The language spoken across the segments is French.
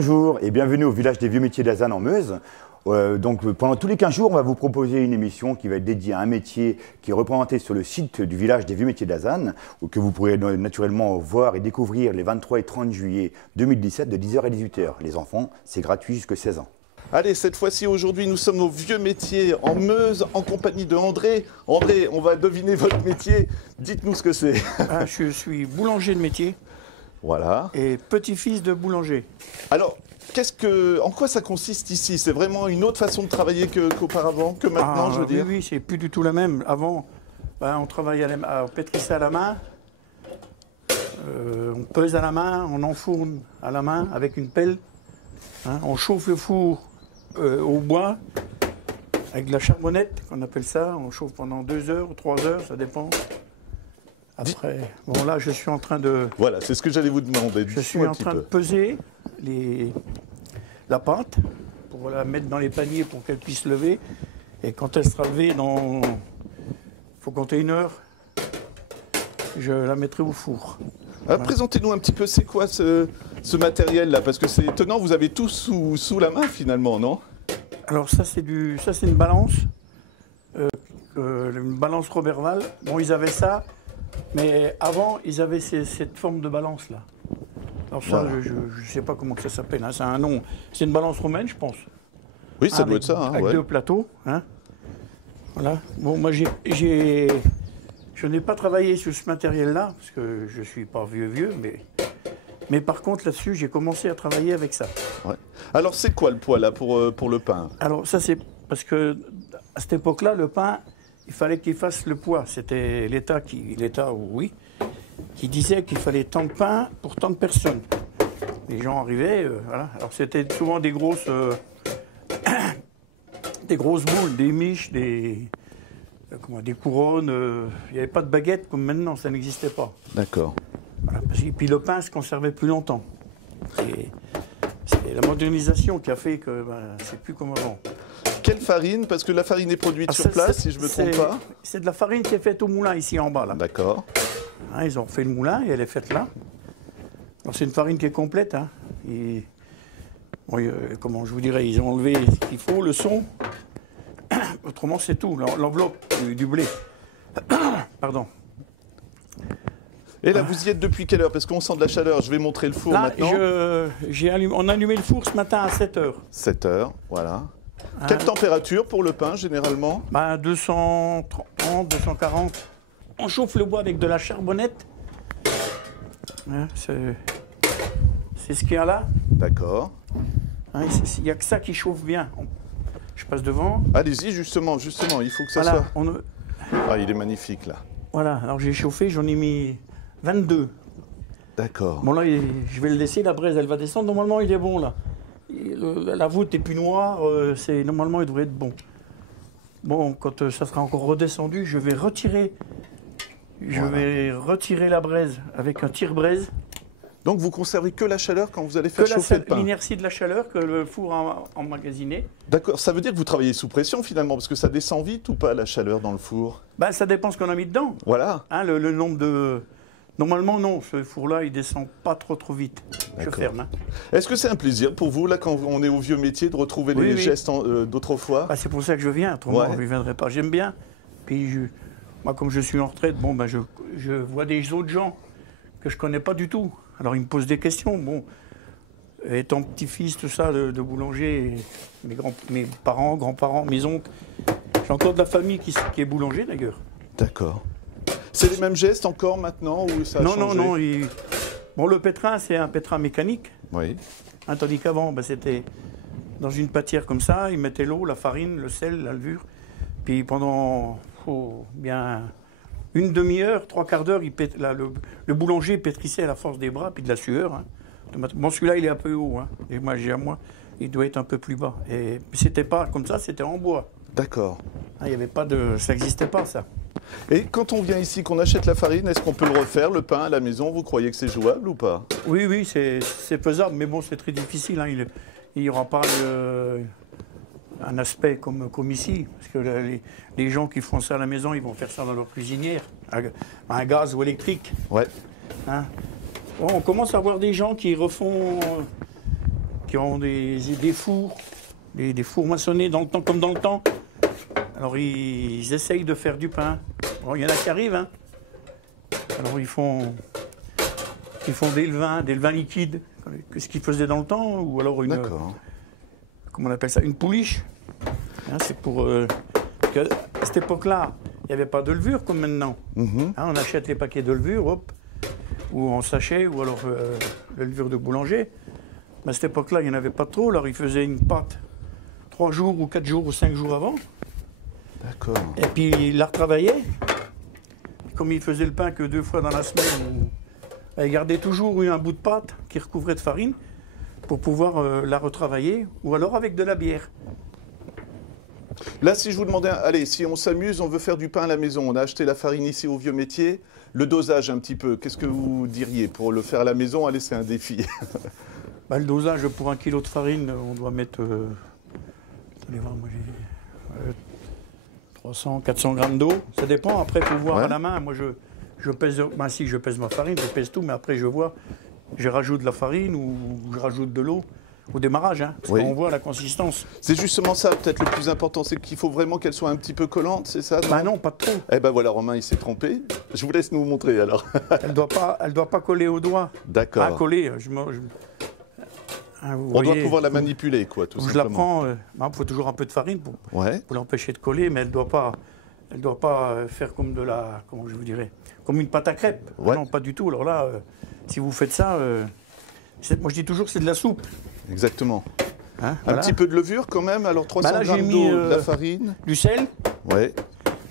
Bonjour et bienvenue au village des vieux métiers d'Azanne en Meuse. Pendant tous les 15 jours, on va vous proposer une émission qui va être dédiée à un métier qui est représenté sur le site du village des vieux métiers d'Azanne, que vous pourrez naturellement voir et découvrir les 23 et 30 juillet 2017 de 10h à 18h. Les enfants, c'est gratuit jusqu'à 16 ans. Allez, cette fois-ci, aujourd'hui, nous sommes au vieux métier en Meuse, en compagnie de André. André, on va deviner votre métier. Dites-nous ce que c'est. Je suis boulanger de métier. Voilà. Et petit-fils de boulanger. Alors, en quoi ça consiste ici? C'est vraiment une autre façon de travailler qu'auparavant, que maintenant, je veux dire? Oui, c'est plus du tout la même. Avant, on travaillait on pétrissait à la main, on pèse à la main, on enfourne à la main avec une pelle. On chauffe le four au bois avec de la charbonnette, qu'on appelle ça. On chauffe pendant 2 heures ou 3 heures, ça dépend. Après, bon là, je suis en train de... Voilà, c'est ce que j'allais vous demander. Je suis en train de peser la pâte pour la mettre dans les paniers pour qu'elle puisse lever. Et quand elle sera levée, il faut compter 1 heure, je la mettrai au four. Alors, présentez-nous un petit peu, c'est quoi ce matériel-là? Parce que c'est étonnant, vous avez tout sous la main finalement, non? Alors ça, c'est une balance. Une balance Roberval. Bon, ils avaient ça. Mais avant, ils avaient cette forme de balance-là. Alors ça, voilà. Je ne sais pas comment que ça s'appelle, hein. C'est un nom. C'est une balance romaine, je pense. Oui, ça doit être ça. Avec 2 plateaux. Hein. Voilà. Bon, moi, je n'ai pas travaillé sur ce matériel-là, parce que je ne suis pas vieux, mais par contre, là-dessus, j'ai commencé à travailler avec ça. Ouais. Alors, c'est quoi le poids, là, pour le pain? Alors, ça, c'est parce que à cette époque-là, le pain... Il fallait qu'il fasse le poids. C'était l'État qui disait qu'il fallait tant de pain pour tant de personnes. Les gens arrivaient, voilà. Alors c'était souvent des grosses boules, des miches, des couronnes. Il n'y avait pas de baguette comme maintenant, ça n'existait pas. D'accord. Voilà, et puis le pain se conservait plus longtemps. C'est la modernisation qui a fait que c'est plus comme avant. Quelle farine? Parce que la farine est produite sur place, si je ne me trompe pas. C'est de la farine qui est faite au moulin, ici en bas. D'accord. Ils ont fait le moulin et elle est faite là. C'est une farine qui est complète. Hein. Comment je vous dirais, ils ont enlevé ce qu'il faut, le son. Autrement, c'est tout. L'enveloppe du blé. Pardon. Et là, vous y êtes depuis quelle heure? Parce qu'on sent de la chaleur. Je vais montrer le four maintenant. On a allumé le four ce matin à 7 h. 7 h, voilà. Quelle température pour le pain, généralement? 230, 240. On chauffe le bois avec de la charbonnette. C'est ce qu'il y a là. D'accord. Il n'y a que ça qui chauffe bien. Je passe devant. Allez-y, justement, il faut que ça soit... Ah, il est magnifique, là. Voilà, alors j'ai chauffé, j'en ai mis 22. D'accord. Bon, là, je vais le laisser, la braise, elle va descendre. Normalement, il est bon, là. La voûte est plus noire, normalement il devrait être bon. Bon, quand ça sera encore redescendu, je vais retirer la braise avec un tire-braise. Donc vous conservez que la chaleur quand vous allez faire chauffer le pain? L'inertie de la chaleur que le four a emmagasiné. D'accord, ça veut dire que vous travaillez sous pression finalement, parce que ça descend vite ou pas la chaleur dans le four? Ça dépend ce qu'on a mis dedans. Voilà. Le nombre de... Normalement, non, ce four-là, il descend pas trop vite. Je ferme. Est-ce que c'est un plaisir pour vous, là, quand on est au vieux métier, de retrouver les gestes d'autrefois? C'est pour ça que je viens, autrement je ne viendrai pas. J'aime bien. Puis, moi, comme je suis en retraite, je vois des autres gens que je ne connais pas du tout. Alors, ils me posent des questions. Bon, étant petit-fils, tout ça, de boulanger, mes parents, grands-parents, mes oncles, j'ai encore de la famille qui est boulanger, d'ailleurs. D'accord. C'est les mêmes gestes encore maintenant ou ça a changé? Non. Bon, le pétrin, c'est un pétrin mécanique. Oui. Tandis qu'avant, c'était dans une pâtière comme ça, ils mettaient l'eau, la farine, le sel, la levure. Puis pendant bien une demi-heure, 3/4 d'heure, le boulanger pétrissait à la force des bras puis de la sueur. Hein. Bon, celui-là, il est un peu haut. Hein. Et moi, il doit être un peu plus bas. Et c'était pas comme ça, c'était en bois. D'accord. Il y avait pas ça n'existait pas, ça. Et quand on vient ici, qu'on achète la farine, est-ce qu'on peut le refaire, le pain, à la maison? Vous croyez que c'est jouable ou pas? Oui, c'est faisable, mais bon, c'est très difficile. Hein. Il n'y aura pas un aspect comme ici, parce que les gens qui font ça à la maison, ils vont faire ça dans leur cuisinière, à gaz ou électrique. Ouais. Hein. Bon, on commence à voir des gens qui refont qui ont des fours, des fours maçonnés dans le temps, comme dans le temps. Alors ils essayent de faire du pain. Bon, il y en a qui arrivent, hein. Alors ils font des levains liquides, ce qu'ils faisaient dans le temps, ou alors comment on appelle ça, une pouliche. Hein, c'est pour que à cette époque-là, il n'y avait pas de levure comme maintenant. Hein, on achète les paquets de levure, hop, ou en sachet, ou alors la levure de boulanger. Mais à cette époque-là, il n'y en avait pas trop, alors ils faisaient une pâte 3 jours, ou 4 jours, ou 5 jours avant. D'accord. Et puis ils la retravaillaient. Comme ils faisaient le pain que 2 fois dans la semaine, ils gardaient toujours un bout de pâte qui recouvrait de farine pour pouvoir la retravailler, ou alors avec de la bière. Là, si je vous demandais, allez, si on s'amuse, on veut faire du pain à la maison, on a acheté la farine ici au Vieux Métier, le dosage un petit peu, qu'est-ce que vous diriez pour le faire à la maison? Allez, c'est un défi. Le dosage pour 1 kilo de farine, on doit mettre, attendez voir, moi j'ai 300, 400 grammes d'eau, ça dépend, après il faut voir à la main, moi je pèse, si je pèse ma farine, je pèse tout, mais après je vois, je rajoute de la farine ou je rajoute de l'eau. Au démarrage, hein, parce qu'on voit la consistance. C'est justement ça, peut-être le plus important, c'est qu'il faut vraiment qu'elle soit un petit peu collante, c'est ça? Non, pas trop. Eh ben voilà, Romain, il s'est trompé. Je vous laisse nous montrer alors. Elle doit pas coller au doigt. D'accord. Pas coller. On doit pouvoir la manipuler, quoi, tout simplement. Je la prends. Il faut toujours un peu de farine pour l'empêcher de coller, mais elle doit pas faire comme comment je vous dirais, comme une pâte à crêpes. Non, pas du tout. Alors là, si vous faites ça, moi je dis toujours que c'est de la soupe. Exactement. Hein, un petit peu de levure quand même, alors 300 grammes d'eau, de la farine. Du sel. Ouais.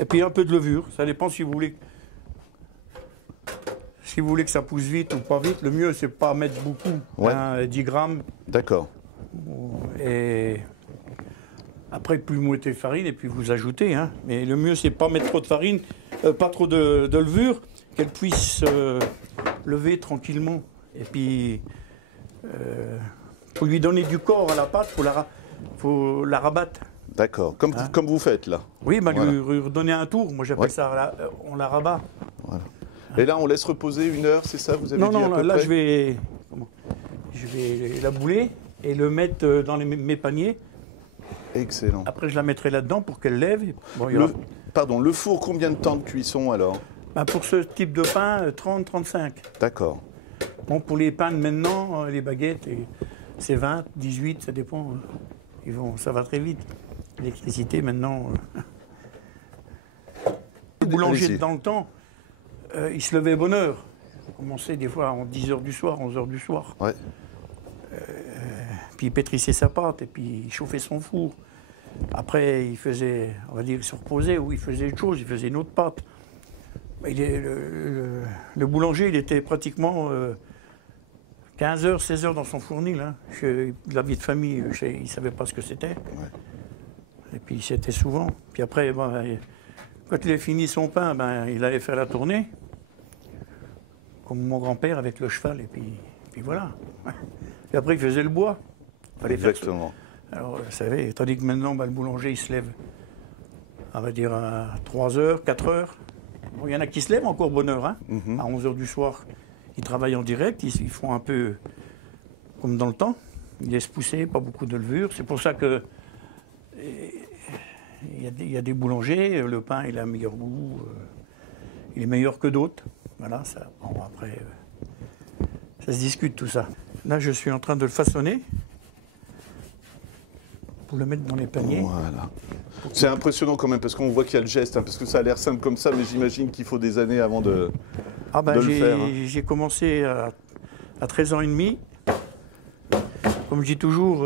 Et puis un peu de levure. Ça dépend si vous voulez. Si vous voulez que ça pousse vite ou pas vite, le mieux c'est pas mettre beaucoup. 10 grammes. D'accord. Et après, plus vous mettez de farine et puis vous ajoutez. Hein. Mais le mieux c'est pas mettre trop de farine, pas trop de levure, qu'elle puisse lever tranquillement. Et puis. Faut lui donner du corps à la pâte, faut la rabattre. D'accord, comme vous faites là. Oui, lui redonner un tour, moi j'appelle ça, on la rabat. Voilà. Et là on laisse reposer 1 heure, c'est ça, vous avez dit Non, à peu là près je vais la bouler et le mettre dans mes paniers. Excellent. Après je la mettrai là-dedans pour qu'elle lève. Bon, Pardon, le four, combien de temps de cuisson alors? Pour ce type de pain, 30-35. D'accord. Bon, pour les pains de maintenant, les baguettes, c'est 20, 18, ça dépend. Ça va très vite. L'électricité, maintenant. Le boulanger, dans le temps, il se levait bonne heure. Il commençait des fois à 10h du soir, 11h du soir. Ouais. Puis il pétrissait sa pâte et puis il chauffait son four. Après, il faisait, on va dire, il se reposait ou il faisait autre chose, il faisait une autre pâte. Le boulanger, il était pratiquement 15h, 16h dans son fournil. Hein. La vie de famille, il ne savait pas ce que c'était. Ouais. Et puis c'était souvent. Puis après, quand il a fini son pain, il allait faire la tournée. Comme mon grand-père avec le cheval. Et puis voilà. Et après, il faisait le bois. Fallait Exactement. Alors, vous savez, tandis que maintenant, le boulanger, il se lève, on va dire, à 3h, 4h. Bon, il y en a qui se lèvent encore bonne heure. Hein. À 11h du soir, ils travaillent en direct. Ils font un peu comme dans le temps. Ils laissent pousser, pas beaucoup de levure. C'est pour ça que il y a des boulangers. Le pain, il a un meilleur goût. Il est meilleur que d'autres. Voilà, ça. Bon, après, ça se discute tout ça. Là, je suis en train de le façonner pour le mettre dans les paniers. Voilà. C'est impressionnant quand même, parce qu'on voit qu'il y a le geste, hein, parce que ça a l'air simple comme ça, mais j'imagine qu'il faut des années avant de le faire. Hein. J'ai commencé à 13 ans et demi. Comme je dis toujours,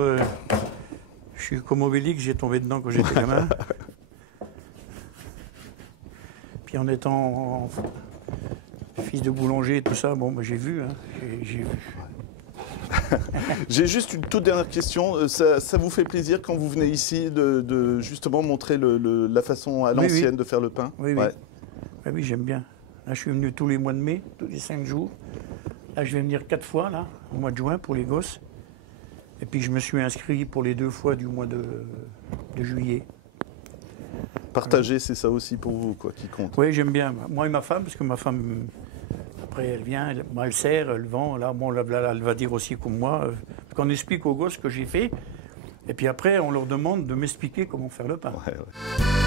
je suis comme Obélix, j'ai tombé dedans quand j'étais gamin. Puis en étant fils de boulanger et tout ça, j'ai vu. Hein, j'ai vu. J'ai juste une toute dernière question. Ça vous fait plaisir quand vous venez ici de justement montrer la façon à l'ancienne de faire le pain? Oui, oui. Oui, j'aime bien. Là, je suis venu tous les mois de mai, tous les 5 jours. Là, je vais venir 4 fois, là, au mois de juin, pour les gosses. Et puis, je me suis inscrit pour les 2 fois du mois de juillet. Partager, c'est ça aussi pour vous, quoi, qui compte? Oui, j'aime bien. Moi et ma femme, parce que ma femme... Après, elle vient, elle sert, elle vend. Là, elle va dire aussi comme moi, qu'on explique aux gosses ce que j'ai fait. Et puis après, on leur demande de m'expliquer comment faire le pain. Ouais, ouais.